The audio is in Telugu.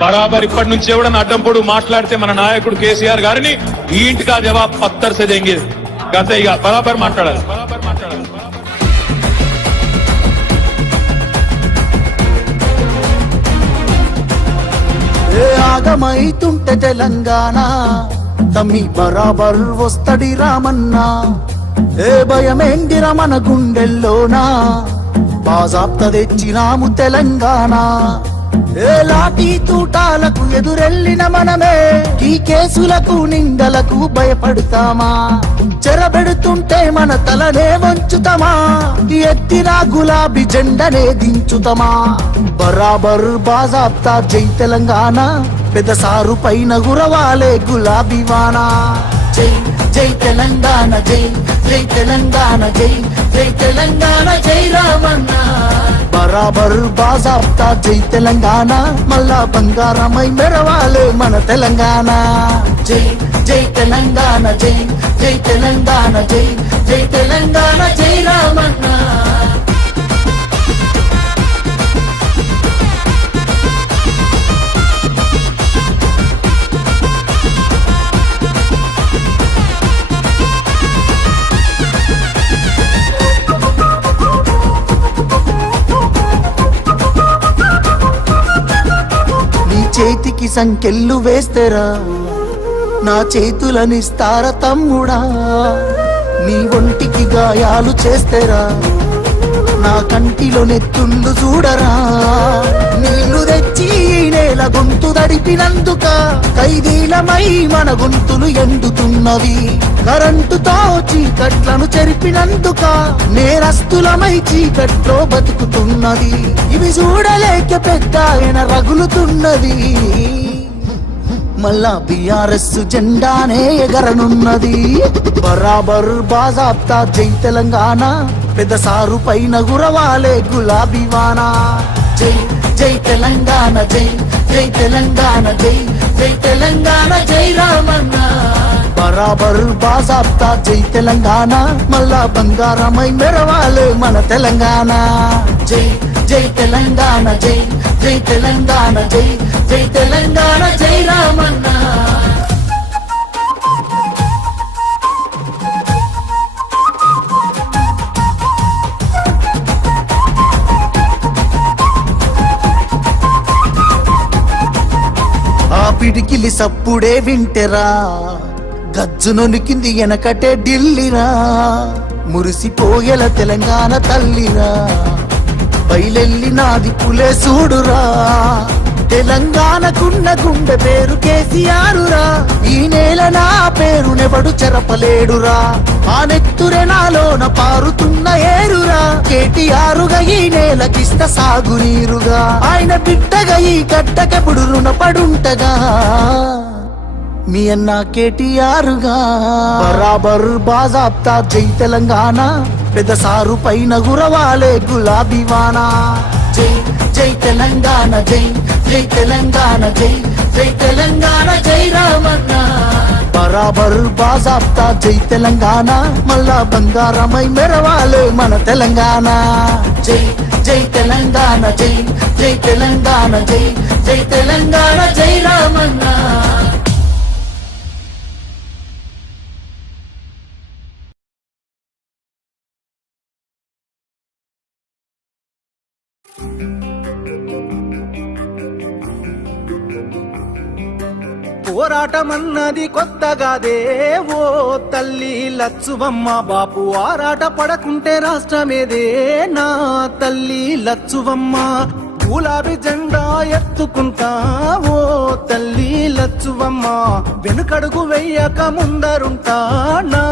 బరాబర్ ఇప్పటి నుంచి ఎవడన్నా అడ్డం పొడు మాట్లాడితే మన నాయకుడు కేసీఆర్ గారిని ఈ ఇంటికా జవాబ్ పత్తర్ సే దేంగే గంతే ఇక బరాబర్ మాట్లాడాలి. ఆగమైతుంటే తెలంగాణ తమ్మి బరాబర్ వస్తడి రామన్నా. ఏ భయమేండిరా మన గుండెల్లోనా బాజాప్త తెచ్చినాము తెలంగాణ. ఏ లాఠీ తూటాలకు ఎదురెళ్ళిన మనమే ఈ కేసులకు నిందలకు భయపడతామా? చెరబెడుతుంటే మన తలనే వంచుతామా? ఎత్తిన గులాబీ జెండనే దించుతామా? బరాబర్ బాజాప్తా జై తెలంగాణ, పెద్ద సారు పైన గురవాలే గులాబీ వానా. జై జై తెలంగాణ, జై జై తెలంగాణ, జై జై తెలంగాణ, జై రామన్న. బరాబర్ బాజాప్తా జై తెలంగాణ, మళ్ళా బంగారమై మెరవాలే మన తెలంగాణ. జై జై తెలంగాణ, జై జై తెలంగాణ, జై జై తెలంగాణ, జై రామన్న. సంకెళ్ళు వేస్తేరా నా చేతులనిస్తార తమ్ముడా నీ ఒంటికి గాయాలు చేస్తేరా నా కంటిలో నెత్తుళ్ళు చూడరా నీళ్లు తెచ్చి నేల గొంతు దడిపినందుక ఖైదీలమై మన గొంతులు ఎండుతున్నవి కరెంటుతో చీకట్లను చెరిపినందుక నేరస్తులమై చీకట్లో బతుకుతున్నది ఇవి చూడలేక పెద్ద ఆయన రగులుతున్నది మళ్ళా బీఆర్ఎస్ జెండానే ఎగరనున్నది బరాబర్ బాజాబ్తా జై తెలంగాణ పెద్ద సారు పైన గురవాలే గులాబీ వానా జై జై తెలంగాణ జై జై తెలంగాణ జై జై తెలంగాణ జై రామన్న బరాబర్ బాజాబ్తా జై తెలంగాణ మళ్ళా బంగారమై మెరవాలే మన తెలంగాణ జై జై తెలంగాణ జై జై తెలంగాణ జై జై తెలంగాణ జై రామన్న ఆ పిడికిలి సప్పుడే వింటెరా గజ్జునొనికింది వెనకటే ఢిల్లీరా మురిసిపోయేల తెలంగాణ తల్లిరా బయలెల్లినాది పులే చూడురా తెలంగాణకున్న గుండె పేరు కేసీఆరురా ఈ నేల నా పేరునెవడు చెరపలేడురా ఆ నెత్తురె నాలోన పారుతున్న ఏరురా కేటీఆరుగా ఈ నేలకిస్త సాగునీరుగా ఆయన బిడ్డగా ఈ గడ్డకెప్పుడు రుణపడుంటగా మీ అన్న కేటీఆరుగా బరాబర్ బాజాబ్తా జై తెలంగాణ పెద్ద సారు పైన గురవాలే గులాబీ వానా జై జై తెలంగాణ జై జై తెలంగాణ జై జై తెలంగాణ జై రామన్న బరాబర్ బాజాబ్తా జై తెలంగాణ మళ్ళా బంగారమై మెరవాలే మన తెలంగాణ జై జై తెలంగాణ జై జై తెలంగాణ జై జై తెలంగాణ జై రామన్న పోరాటమన్నది కొత్తగాదే ఓ తల్లి లచ్చువమ్మ బాపు ఆరాట పడకుంటే రాష్ట్రమేదే నా తల్లి లచ్చువమ్మ గులాబీ జెండా ఎత్తుకుంటా ఓ తల్లి లచ్చువమ్మ వెనుకడుగు వెయ్యక ముందరుంటా నా